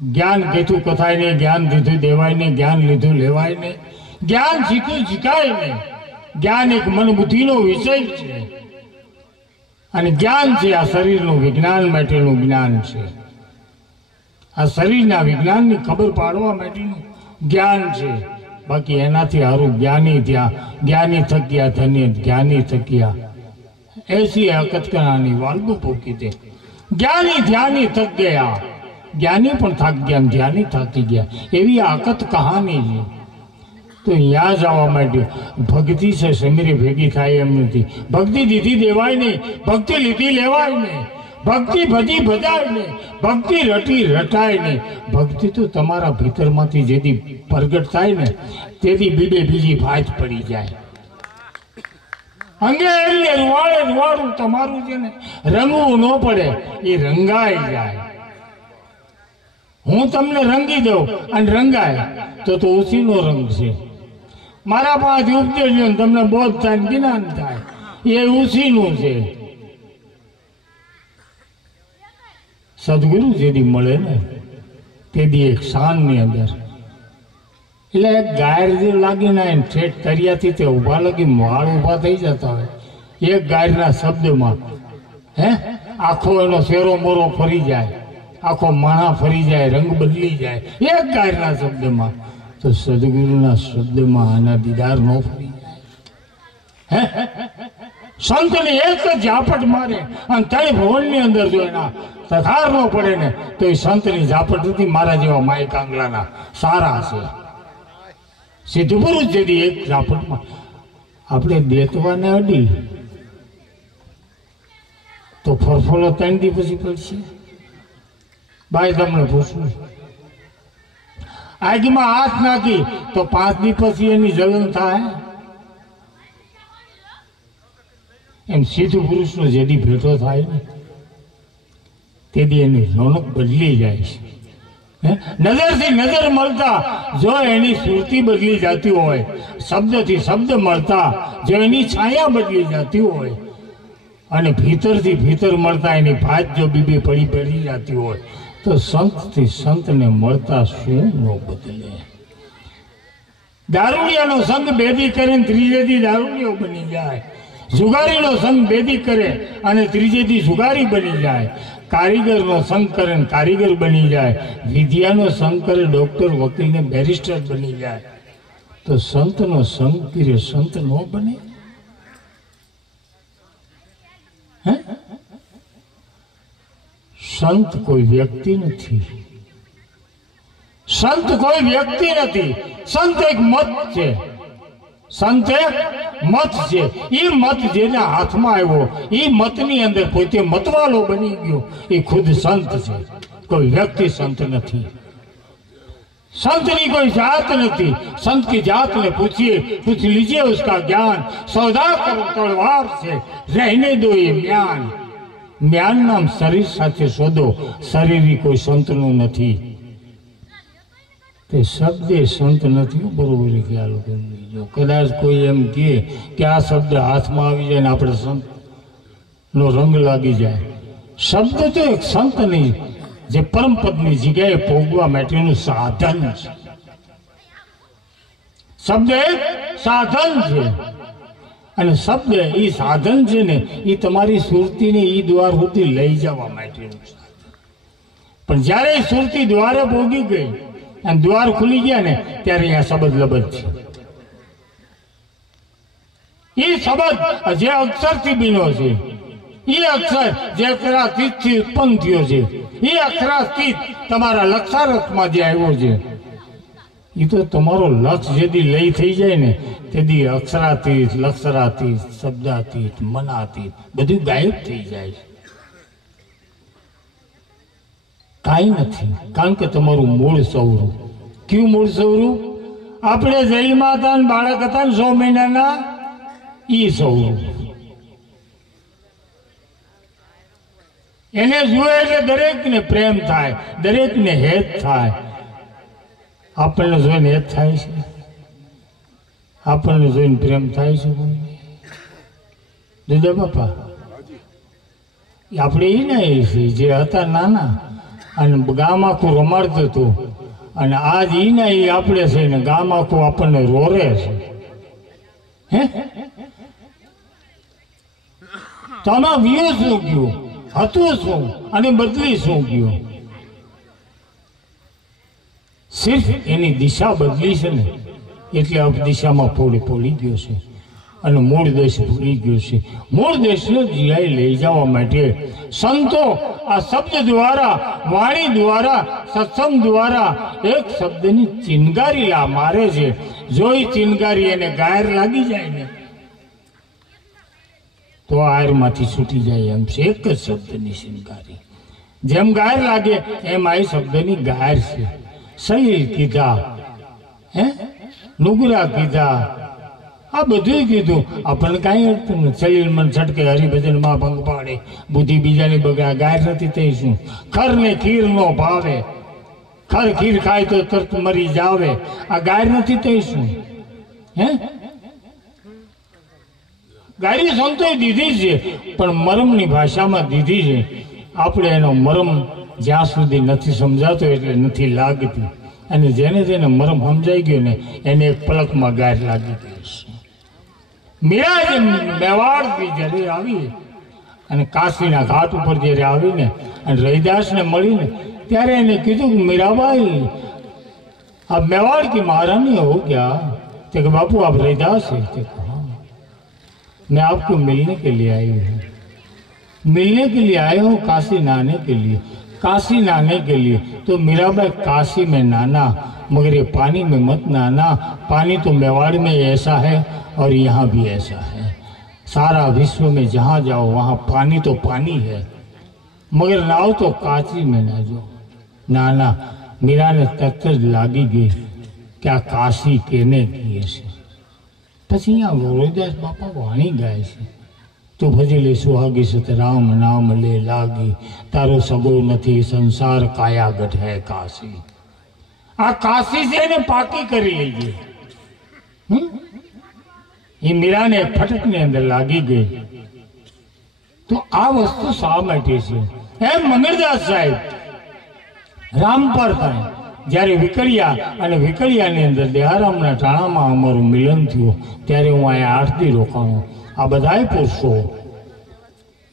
જ્ઞાન કીધું કથાય નહીં, જ્ઞાન દીધું દેવાય નહીં, જ્ઞાન લીધું લેવાય નહીં, જ્ઞાન શીખ્યું શીખાય નહીં. જ્ઞાન એક મન બુદ્ધિનો વિષય છે અને જ્ઞાન છે આ શરીરનું વિજ્ઞાન માટેનું જ્ઞાન છે. આ શરીરના વિજ્ઞાનની ખબર પાડવા માટેનું જ્ઞાન છે. બાકી એનાથી હારું જ્ઞાની થયા, જ્ઞાની થક્યા, ધન્ય જ્ઞાની થક્યા, એસી હકત કરાની વાલગુ પોકી દે. જ્ઞાની ધ્યાની થક ગયા, જ્ઞાની પણ થાક ગયા, ધ્યાની થાકી ગયા. એવી આકત કહાની છે. તો અહીંયા જવા માટે ભક્તિ છે સમીરે ભેગી થાય એમ નથી. ભક્તિ દીધી દેવાય નહીં, ભક્તિ લીધી લેવાય નહીં, ભક્તિ ભજી ભજાય નહીં, ભક્તિ રટી રટાય નહીં. ભક્તિ તો તમારા ભીતરમાંથી જેથી પ્રગટ થાય ને તેથી બીજી ભાજ પડી જાય. અંગે એટલે રૂવાડે રૂવાડું તમારું છે ને રંગવું ન પડે, એ રંગાઈ જાય. હું તમને રંગી દઉં અને રંગાય તો ઉસીનો રંગ છે. મારા પાસે ઉપદેશ તમને બોધ થાય જ્ઞાન થાય, એ ઉસીનું છે. સદગુરુ જેથી મળે ને તેથી એક શાનની અંદર એટલે એક ગાયર જે લાગી ના ઠેઠ તરિયાથી તે ઊભા લગી વાળ ઊભા થઈ જતા હોય. એક ગાયરના શબ્દમાં આખો એનો શેરો મોરો ફરી જાય, આખો માણા ફરી જાય, રંગ બદલી જાય એક ગાયરના શબ્દમાં. તો સદગુરુના શબ્દમાં આના દીદાર ન ફરી જાય. સંતને એક જ ઝાપટ મારે અને તળી ભવનની અંદર જો એના તથાર ન પડે ને તો એ સંતની ઝાપટ નથી. મારા જેવા માય કાંગલાના સારા છે. સીધું પુરુષ જેથી એક ઝાપટમાં આપણે દેતવાને અડી તો ફરફોલો 3 દી પછી પડશે. ભાઈ તમને પૂછવું, આગમાં હાથ નાખી તો 5 દી પછી એની જલન થાય. એમ સીધું પુરુષનો જેથી ભેટો થાય ને તેથી એની રોનક બદલી જાય છે. નજરથી નજર મળતા જો એની સુરતી બદલી જતી હોય, શબ્દથી શબ્દ મળતા જો એની છાયા બદલી જતી હોય અને ભીતરથી ભીતર મળતા એની ભાત જો બીબી પડી જતી હોય તો સંતથી સંતને મળતા શું ન બદલે. દારૂડિયાનો સંગ બેદી કરે ત્રીજેથી દારૂડિયો બની જાય, જુગારીનો સંગ બેદી કરે અને ત્રીજેથી જુગારી બની જાય, કારીગરનો સંગ કરે કારીગર બની જાય, વિદ્યાનો સંગ કરે ડોક્ટર વકીલ ને બેરિસ્ટર બની જાય. તો સંતનો સંગ કરે સંત ન બને? સંત કોઈ વ્યક્તિ નથી, સંત કોઈ વ્યક્તિ નથી. સંત એક મત છે, સંત એક મત છે. એ મત જેના હાથમાં આવ્યો એ મતની અંદર પોતે મતવાલો બની ગયો, એ ખુદ સંત છે. કોઈ વ્યક્તિ સંત નથી. संत की कोई जात नहीं। संत की जात में पूछिए, पूछ लीजिए उसका ज्ञान। सौदा करो तलवार से, रहने दो ये म्यान। म्यान नाम शरीर साथे शोधो, शरीर ही कोई संत नु नहीं। ते शब्द संत नहीं बरोबर ख्याल जो कदाच कोई एम कहे कि आ शब्द हाथ में आई जाए अपने संत नो रंग लागी जाए। शब्द तो एक संत नहीं, जे परम पद की जगह पोगवा माटेनु साधन है। शब्द एक साधन है અને શબ્દ એ સાધન છે ને એ તમારી સુરતીને એ દ્વાર સુધી લઈ જવા માટેનું છે। પણ જ્યારે એ સુરતી દ્વારે પોગી ગઈ અને દ્વાર ખુલી ગયા ને ત્યારે આ શબ્દ લબદ છે। એ શબ્દ જે અક્ષરથી બીનો છે, એ અક્ષર જે અક્ષરાતીતથી ઉત્પન્ન થયો છે, એ અક્ષરાતીત તમારા લક્ષારથમાં જે આવ્યો છે, એ તો તમારો લક્ષ જેથી લઈ થઈ જાય ને તેથી અક્ષરાતીત, લક્ષરાતીત, શબ્દાતીત, મનાતીત બધું ગાયબ થઈ જાય છે। કાંઈ નથી, કારણ કે તમારું મૂળ સૌરું। કયું મૂળ સૌરું? આપણે જેલમાં હતા ને બાળક હતા ને 100 મહિનાના, ઈ સૌરું। એને જુએ એટલે દરેકને પ્રેમ થાય, દરેકને હેત થાય। આપણને જોઈને હેત થાય છે? આપણને જોઈને પ્રેમ થાય છે? દાદા બાપા આપણે એ ના એ છે જે હતા નાના અને ગામ આખું રમાડતું હતું. અને આજ ઈ ને ઈ આપણે છે ને ગામ આખું આપણને રોરે છે. હે તો આમાં વ્યૂ શું ગયું હતું શું અને બદલી શું ગયું? સિર્ફ એની દિશા બદલી છે ને એટલે અપદિશામાં પડી ગયો છે અને મૂળ દેશ ભૂલી ગયો છે. મૂળ દેશને જીઆઈ લઈ જવા માટે સંતો આ શબ્દ દ્વારા, વાણી દ્વારા, સત્સંગ દ્વારા એક શબ્દની ચિનગારી મારે છે. જો એ ચિનગારી એને ગાયર લાગી જાય ને તો આયરમાંથી છૂટી જાય એમ છે. એક જ શબ્દની ચિનગારી જેમ ગાયર લાગે એમ આ શબ્દની ગાયર છે. સલીલ કીધા, હે નુગરા કીધા, આ બધું કીધું. આપણને કાંઈ અડતું નથી. સલીલ મન છટકે, હરિભજનમાં ભંગ પાડે, બુદ્ધિ બીજાની બગા. ગાયર નથી તે શું? ખર ને ખીર નો ભાવે, ખર ખીર ખાય તો તરત મરી જાવે. આ ગાયર નથી તે શું? હે ગાયરી સંતોએ દીધી છે પણ મરમની ભાષામાં દીધી છે. આપણે એનો મરમ જ્યાં સુધી નથી સમજાતો એટલે નથી લાગતી. અને જેને જેને મરમ સમજાઈ ગયો ને એને એક પલકમાં ગાયર લાગી ગઈ છે. મીરા જે મેવાડથી જ્યારે આવી અને કાશીના ઘાટ ઉપર જ્યારે આવીને અને રૈદાસને મળીને ત્યારે એને કીધું કે મીરાબાઈ आप मेवाड़ की महारानी हो क्या? तो बापू आप रैदास है? हाँ, मैं आपको मिलने के लिए आई हूँ. मिलने के लिए आए हो काशी नहाने के लिए. काशी नहाने के लिए तो मीराबाई काशी में नहाना, मगर ये पानी में मत नहाना. पानी तो मेवाड़ में ऐसा है और यहाँ भी ऐसा है. सारा विश्व में जहाँ जाओ वहाँ पानी तो पानी है, मगर नाव तो काशी में ना जो नाना. मीरा ने तक लागी गई क्या काशी केने किए છે. પછી અહીંયા ગોરદાસ બાપા વાણી ગાય છે, તો ભજી લે સુહાગી સત રામ નામ લે લાગી, તારો સગો નથી સંસાર કાયા ગઢ હે કાશી. આ કાશી છે ને પાકી કરી લેજે. એ મીરાને ફટકની અંદર લાગી ગઈ. તો આ વસ્તુ શા માટે છે? એમ મંગળદાસ સાહેબ રામપર થાય જ્યારે વિકળિયા અને વિકળિયાની અંદર દેહારામના ટાણામાં અમારું મિલન થયું ત્યારે હું અહીંયા 8 દી રોકાણો. આ બધાય પુરુષો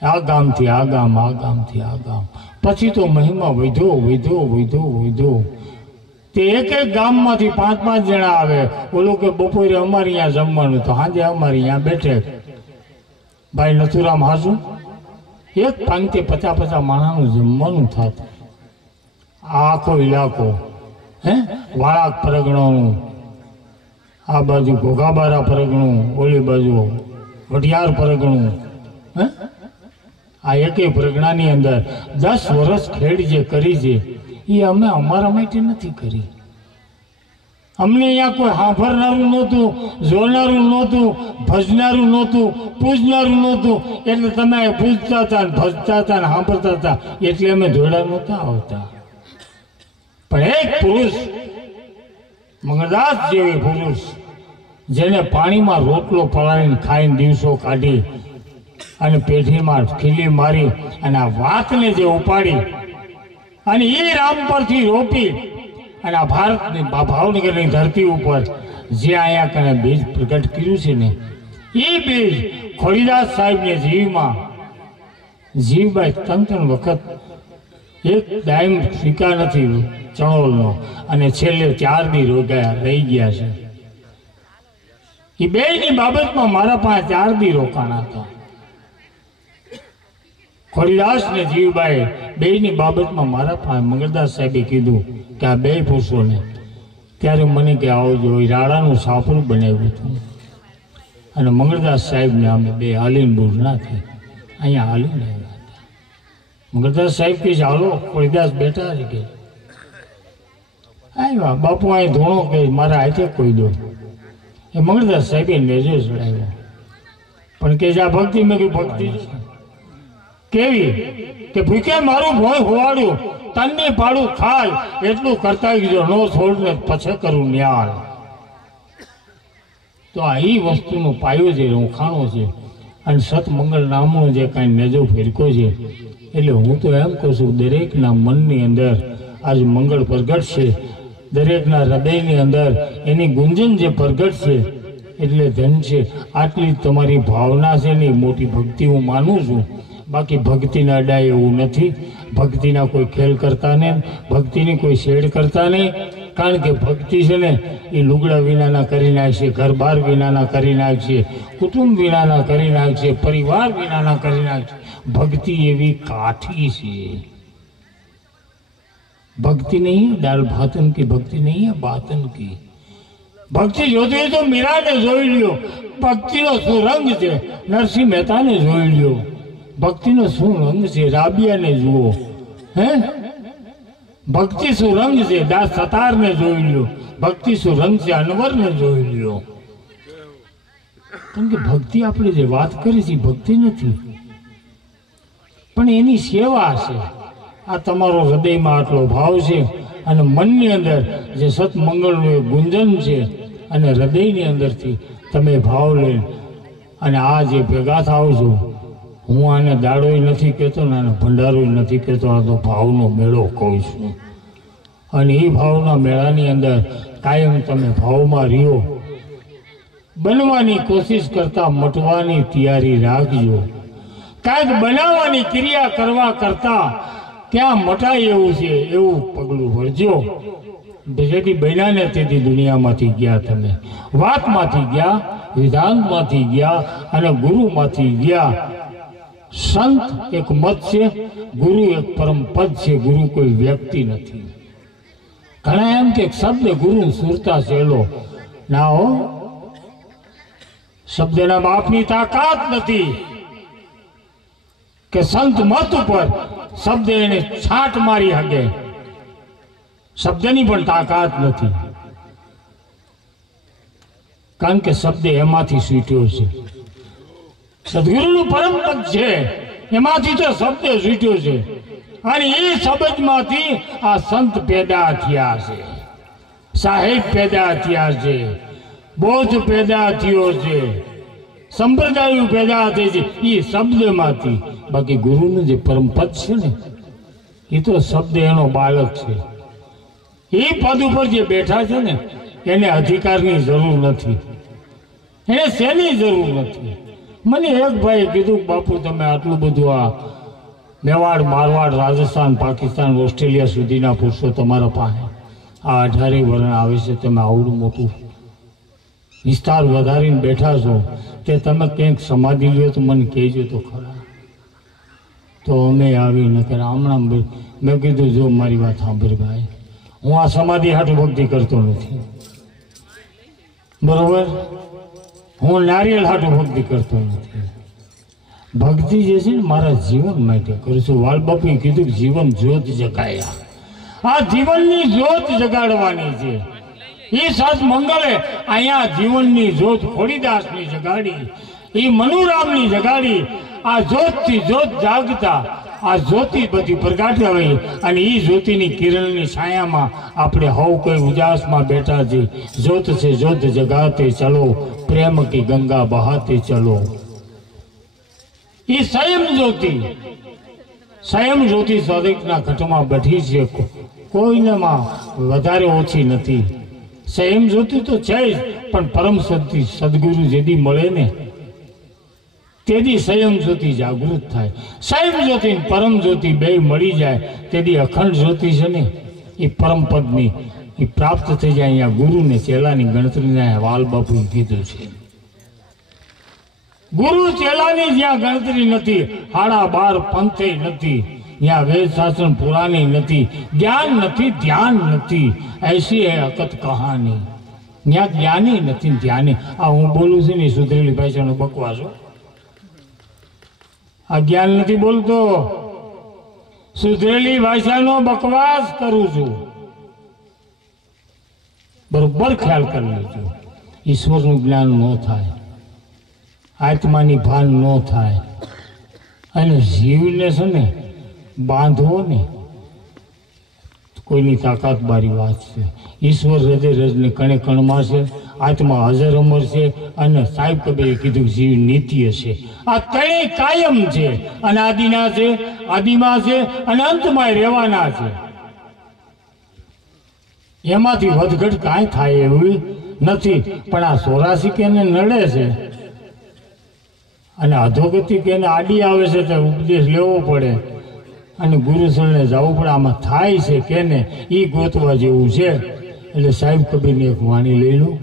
આ ગામથી આ ગામ, આ ગામથી આ ગામ. પછી તો મહિમા વધ્યો વધ્યો વધ્યો વધ્યો. તે એક એક ગામમાંથી 5-5 જણા આવે. ઓલું કે બપોરે અમારે અહીંયા જમવાનું, તો સાંજે અમારે અહીંયા બેઠે. ભાઈ નથુરામ હાસુ એક પાંચે 50-50 માણસનું જમવાનું થતું. આખો ઇલાકો હે વાળાક પરગણોનું, આ બાજુ ઘોઘાબારા પરગણું, ઓલી બાજુ વઢિયાર પરગણું. હે આ એકેય પરગણાની અંદર 10 વર્ષ ખેડ જે કરી છે એ અમે અમારા માટે નથી કરી. અમને અહીંયા કોઈ સાંભળનારું નહોતું, જોનારું નહોતું, ભજનારું નહોતું, પૂજનારું નહોતું. એટલે તમે પૂજતા હતા ને ભજતા હતા ને સાંભળતા હતા એટલે અમે ધોળા નહોતા આવતા. પણ એક પુરુષ મંગળદાસ જેવી પુરુષ જેને પાણીમાં રોટલો પલાળીને ખાઈને દિવસો કાઢી અને પેઢીમાં ખીલી મારી અને આ વાતને જે ઉપાડી અને એ રામ પરથી રોપી અને આ ભારતની ભાવનગરની ધરતી ઉપર જે અહીંયા કને બીજ પ્રગટ કર્યું છે ને એ બીજ ખોડીદાસ સાહેબને જીવબાઈ 3 વખત એક ડાયમ સ્વીકાર નથી ચણોલનો અને છેલ્લે 4 દી રહી ગયા છે. એ બેયની બાબતમાં મારા પાસે 4 દી રોકાણા હતા. ખોડીદાસ ને જીવબાઈ બેયની બાબતમાં મારા પાસે મંગળદાસ સાહેબે કીધું કે આ 2 પુરુષોને ત્યારે મને કે આવજો. રાડાનું સાપરું બનાવ્યું હતું અને મંગળદાસ સાહેબને અમે 2 હાલીને દૂર ના થઈ અહીંયા હાલીને આવ્યા હતા. મંગળદાસ સાહેબ કે ચાલો. ખોડીદાસ બેઠા છે કે આવ્યા બાપુ અહીં ધોણો કે મારા હાથે કોઈ દો. એ મંગળદાસ સાહેબે નેજો ચડાવ્યો. પણ કે આ ભક્તિ મેં કઈ ભક્તિ કેવી કે ભૂખે મારું ભોય હોવાડ્યું, તને પાડું ખાલ, એટલું કરતા ગયો નો છોડને પછી કરું ન્યાલ. તો આ એ વસ્તુનો પાયો છે, રોખાણો છે. અને સતમંગળ નામનો જે કાંઈ નેજો ફેરકો છે, એટલે હું તો એમ કહું છું, દરેકના મનની અંદર આજ મંગળ પ્રગટ છે, દરેકના હૃદયની અંદર એની ગુંજન જે પ્રગટ છે, એટલે ધન છે. આટલી જ તમારી ભાવના છે ને, મોટી ભક્તિ હું માનું છું. બાકી ભક્તિના અડાય એવું નથી. ભક્તિના કોઈ ખેલ કરતા નહીં, ભક્તિની કોઈ શેડ કરતા નહીં. કારણ કે ભક્તિ છે ને એ લુગડા વિનાના કરી નાખશે, ઘર બાર વિનાના કરી નાખશે, કુટુંબ વિનાના કરી નાખશે, પરિવાર વિનાના કરી નાખશે. ભક્તિ એવી કાઠી છે. भक्ति नहीं है दाल भातन की, भक्ति नहीं है बातन की. भक्ति જોતી હોય તો મીરાને જોઈ લ્યો. ભક્તિનો શું રંગ છે નરસિંહ મહેતાને જોઈ લ્યો. ભક્તિનો શું રંગ છે રાબિયાને જુઓ. હે ભક્તિ શું રંગ છે દાસ સતારને જોઈ લ્યો. ભક્તિ શું રંગ છે અનવરને જોઈ લ્યો. કારણ કે ભક્તિ આપણે જે વાત કરી છે ભક્તિ નથી, પણ એની સેવા છે. આ તમારો હૃદયમાં આટલો ભાવ છે અને મનની અંદર જે સતમંગળનું એક ગુંજન છે, અને હૃદયની અંદરથી તમે ભાવ લઈને અને આ જે ભેગા થાવ છો, હું આને દાડોય નથી કહેતો ને આને ભંડારોય નથી કહેતો, આ તો ભાવનો મેળો કહું છું. અને એ ભાવના મેળાની અંદર કાયમ તમે ભાવમાં રહ્યો. બનવાની કોશિશ કરતા મટવાની તૈયારી રાખજો. કાંઈક બનાવવાની ક્રિયા કરવા કરતા ક્યાં મટાય એવું છે એવું પગલું ભરજો. જેથી બન્યા ને તેથી દુનિયામાંથી ગયા, તમે વાતમાંથી ગયા, વિધાનમાંથી ગયા અને ગુરુમાંથી ગયા. સંત એક મત છે, ગુરુ એક પરમ પદ છે. ગુરુ કોઈ વ્યક્તિ નથી. ઘણા એમ કે શબ્દ ગુરુ સુરતા સહેલો ના હો. શબ્દના બાપની તાકાત નથી કે સંત મત ઉપર શબ્દ એને છાંટ મારી શકે. શબ્દની પણ તાકાત નથી, કારણ કે શબ્દ એમાંથી છૂટ્યો છે. સદગુરુનું પરમ પદ છે, એમાંથી તો શબ્દ છૂટ્યો છે. અને એ શબ્દમાંથી આ સંત પેદા થયા છે, સાહેબ પેદા થયા છે, બોધ પેદા થયો છે, સંપ્રદાયો પેદા થઈ છે એ શબ્દમાંથી. બાકી ગુરુનું જે પરમ પદ છે ને એ તો શબ્દ એનો બાળક છે. એ પદ ઉપર જે બેઠા છે ને એને અધિકારની જરૂર નથી, એને શેની જરૂર નથી. મને એક ભાઈ કીધું, બાપુ તમે આટલું બધું આ મેવાડ, મારવાડ, રાજસ્થાન, પાકિસ્તાન, ઓસ્ટ્રેલિયા સુધીના પુરુષો તમારા પાસે આ 18 વર્ષ આવે છે, તમે આવડું મોટું વિસ્તાર વધારીને બેઠા છો, તે તમે ક્યાંક સમાધિ લ્યો તો મને કહેજો તો ખરા. તો અમે આવી ન કરે હમણાં. મેં કીધું જો મારી વાત સાંભળી ભાઈ, હું આ સમાધિ હાટુ ભક્તિ કરતો નથી, બરોબર? હું નારિયેળ હાટુ ભક્તિ કરતો નથી. ભક્તિ જે છે ને મારા જીવન માટે કરું છું. વાલબાપુએ કીધું કે જીવન જ્યોત જગાયા. આ જીવનની જ્યોત જગાડવાની છે. એ સત મંગળે અહીંયા જીવનની જ્યોત ખોડીદાસની જગાડી, એ મનુરામની જગાડી. આ જ્યોતથી જ્યોત જાગતા આ જ્યોતિ બધી પ્રગટાવી અને એ જ્યોતિની કિરણની છાયામાં આપણે હવ કોઈ ઉજાસમાં બેઠા છે. જ્યોત છે જ્યોત જગાતે ચલો, પ્રેમ કી ગંગા બહાતે ચલો. એ સંયમ જ્યોતિ સ્વદેકના ઘટમાં બેઠી છે, કોઈનામાં વધારે ઓછી નથી. સંયમ જ્યોતિ તો છે જ, પણ પરમ સદગુરુ જેદી મળે ને તેથી સંયમ જ્યોતિ જાગૃત થાય. સંયમ જ્યોતિ પરમ જ્યોતિ બે મળી જાય તેથી અખંડ જ્યોતિ છે ને એ પરમ પદની એ પ્રાપ્ત થઈ જાય. અહીંયા ગુરુને ચેલાની ગણતરીના વાલબાપુએ કીધું છે. ગુરુ ચેલાની જ્યાં ગણતરી નથી, 12.5 પંથે નથી, ત્યાં વેદ શાસ્ત્ર પુરાણી નથી, જ્ઞાન નથી, ધ્યાન નથી. એસી હે અકત કહાની. ત્યાં જ્ઞાની નથી, ધ્યાની. આ હું બોલું છું ને સુધરેલી ભાષાનો બકવાસ. આ જ્ઞાન નથી બોલતો, સુધરેલી ભાષાનો બકવાસ કરું છું. બરોબર ખ્યાલ કરી લેજો. ઈશ્વરનું જ્ઞાન ન થાય, આત્માની ભાન ન થાય, અને જીવને છે ને બાંધવો ને કોઈ કોઈની તાકાત બારી વાત છે. ઈશ્વર હૃદય રજને કણે કણમાં છે, આત્મા હાજર અમર છે, અને સાહેબ કબીરે કીધું જીવ નિત્ય છે. આ ત્રણેય કાયમ છે, અનાદિના છે, આદિમાં છે, અને અંતમાં રહેવાના છે. એમાંથી વધઘટ કાંઈ થાય એવું નથી. પણ આ 84 કેને નડે છે અને અધોગતિ કેને આડી આવે છે, તો ઉપદેશ લેવો પડે અને ગુરુ શરણે જવું પડે. આમાં થાય છે કેને એ ગોતવા જેવું છે. એટલે સાહેબ કબીરની એક વાણી લઈ લો.